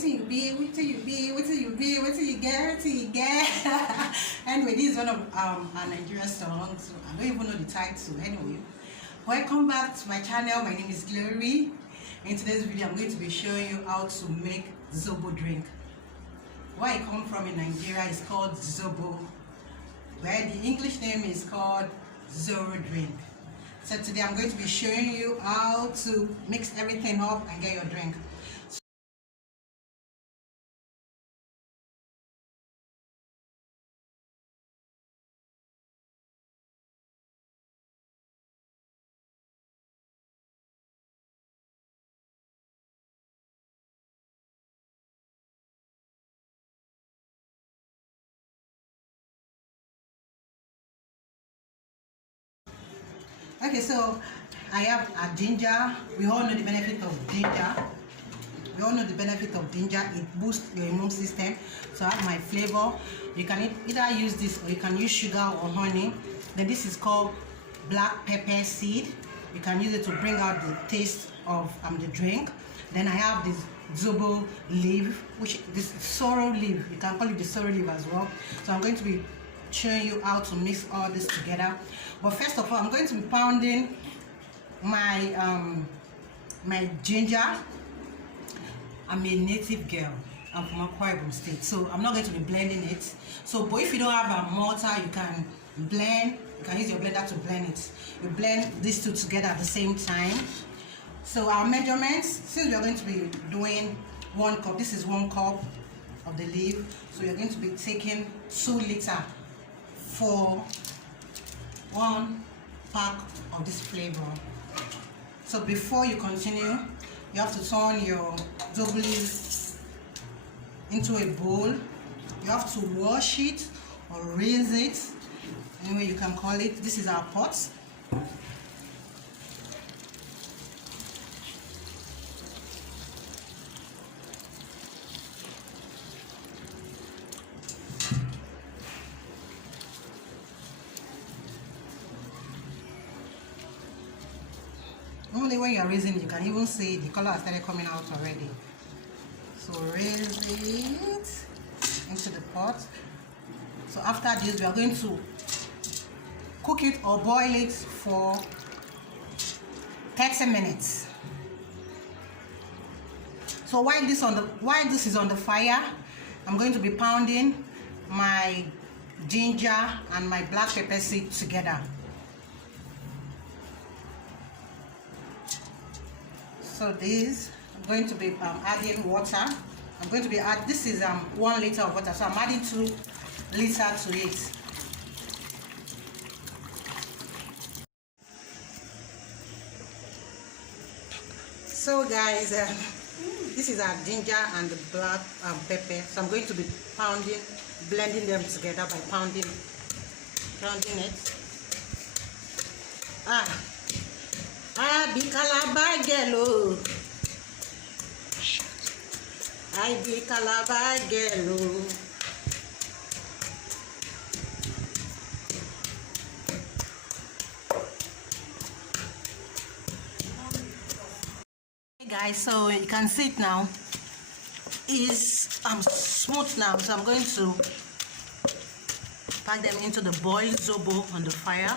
till you be, wait till you be, wait till you be, wait till you get, wait till you get. Anyway, this is one of our Nigerian songs. So I don't even know the title. Anyway, welcome back to my channel. My name is Glory. In today's video, I'm going to be showing you how to make Zobo drink. Where I come from in Nigeria is called Zobo, where the English name is called Zoro drink. So today I'm going to be showing you how to mix everything up and get your drink. Okay, so I have a ginger. We all know the benefit of ginger. We all know the benefit of ginger. It boosts your immune system. So I have my flavor. You can either use this or you can use sugar or honey. Then this is called black pepper seed. You can use it to bring out the taste of the drink. Then I have this Zobo leaf, which this sorrel leaf. You can call it the sorrel leaf as well. So I'm going to be showing you how to mix all this together. But first of all, I'm going to be pounding my my ginger. I'm a native girl. I'm from Akwa Ibom State, so I'm not going to be blending it. So, but if you don't have a mortar, you can blend. You can use your blender to blend it. You blend these two together at the same time. So our measurements, since we are going to be doing 1 cup, this is 1 cup of the leaf. So you're going to be taking 2 liters for 1 pack of this flavor. So before you continue, you have to turn your Zobo leaf into a bowl. You have to wash it or rinse it, any way you can call it. This is our pot. Only when you are raising it, you can even see the color has started coming out already. So raise it into the pot. So after this, we are going to cook it or boil it for 30 minutes. So while this is on the fire, I'm going to be pounding my ginger and my black pepper seed together. So this, I'm going to be adding water. I'm going to be this is 1 liter of water, so I'm adding 2 liters to it. So guys, this is our ginger and the black pepper. So I'm going to be blending them together by pounding it. I be Calabar girl. I be Calabar girl. Hey guys, so you can see it now. It's smooth now, so I'm going to pack them into the boiled Zobo on the fire.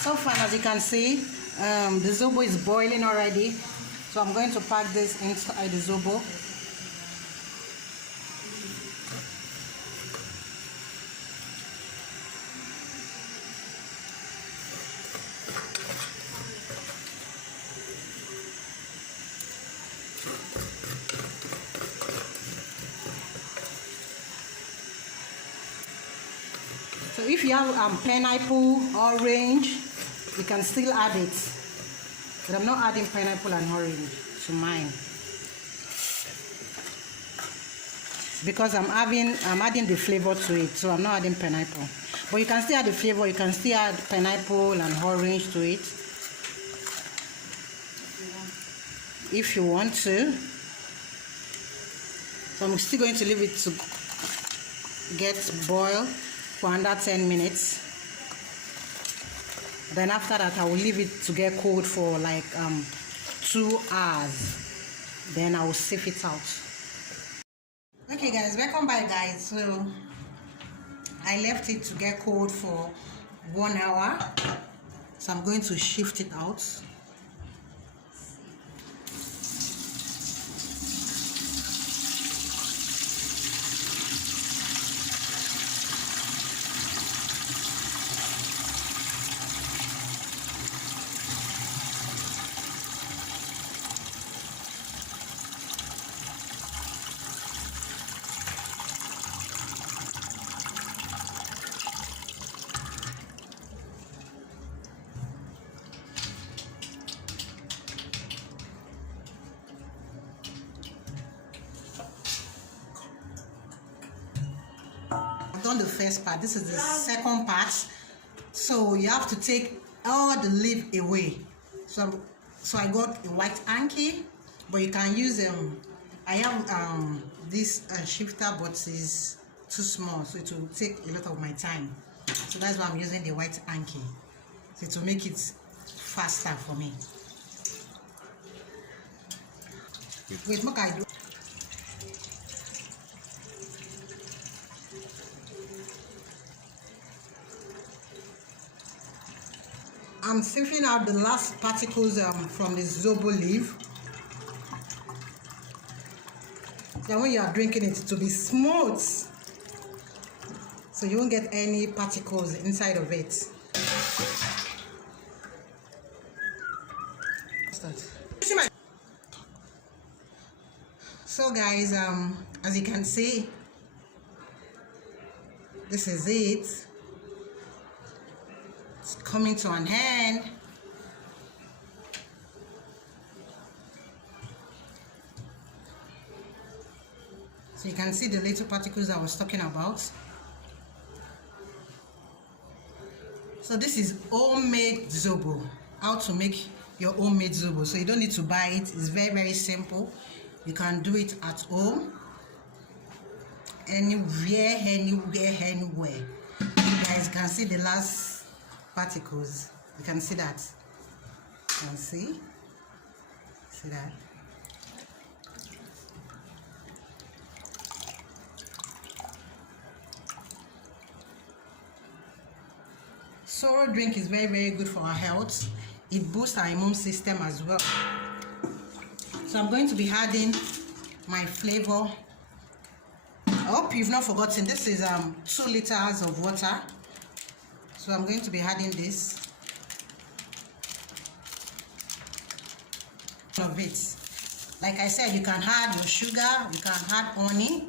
So far, as you can see, the Zobo is boiling already. So I'm going to pack this inside the Zobo. So if you have pineapple, orange, you can still add it, but I'm not adding pineapple and orange to mine because I'm adding the flavor to it, so I'm not adding pineapple. But you can still add the flavor. You can still add pineapple and orange to it if you want to. So I'm still going to leave it to get boiled for under 10 minutes. Then after that, I will leave it to get cold for like 2 hours. Then I will sieve it out. Okay guys, welcome back guys. So I left it to get cold for 1 hour. So I'm going to shift it out. I've done the first part. This is the second part. So you have to take all the leaf away. So I got a white hanky, but you can use I have this shifter, but it's too small, so it will take a lot of my time. So that's why I'm using the white hanky, so to make it faster for me. Wait, what I do? I'm sieving out the last particles from the Zobo leaf. Then when you are drinking it, to be smooth, so you won't get any particles inside of it. So guys, as you can see, this is it. It's coming to an end. So you can see the little particles I was talking about. So this is homemade Zobo. How to make your homemade Zobo. So you don't need to buy it. It's very, very simple. You can do it at home. Anywhere. You guys can see the last particles. You can see that. You can see that. Sorrel drink is very, very good for our health. It boosts our immune system as well. So I'm going to be adding my flavor. I hope you've not forgotten, this is 2 liters of water. So I'm going to be adding this of it. Like I said, you can add your sugar, you can add honey,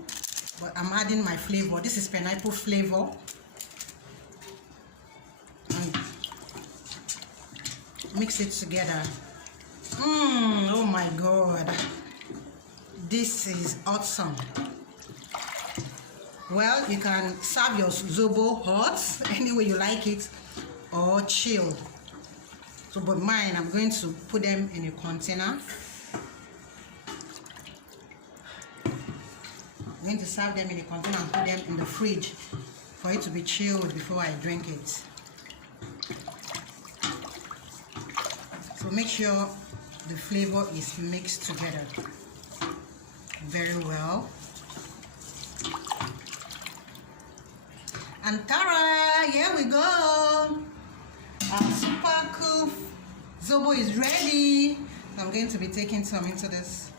but I'm adding my flavor. This is pineapple flavor. And mix it together. Oh my god, this is awesome. Well, you can serve your Zobo hot any way you like it, or chill. So but mine, I'm going to put them in a container. I'm going to serve them in a container and put them in the fridge for it to be chilled before I drink it. So make sure the flavor is mixed together very well. And ta-da! Here we go! Our super cool Zobo is ready. So I'm going to be taking some into this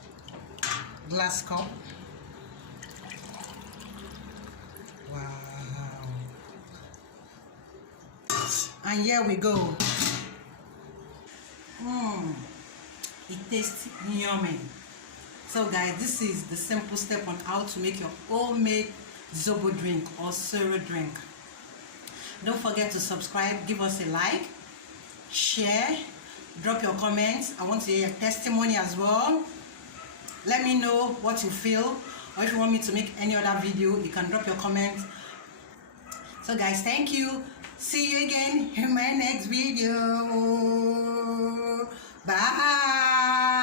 glass cup. Wow! And here we go. It tastes yummy. So guys, this is the simple step on how to make your homemade Zobo drink or Sorrel drink. Don't forget to subscribe, give us a like, share, drop your comments. I want to hear your testimony as well. Let me know what you feel, or if you want me to make any other video, you can drop your comments. So guys, thank you. See you again in my next video. Bye.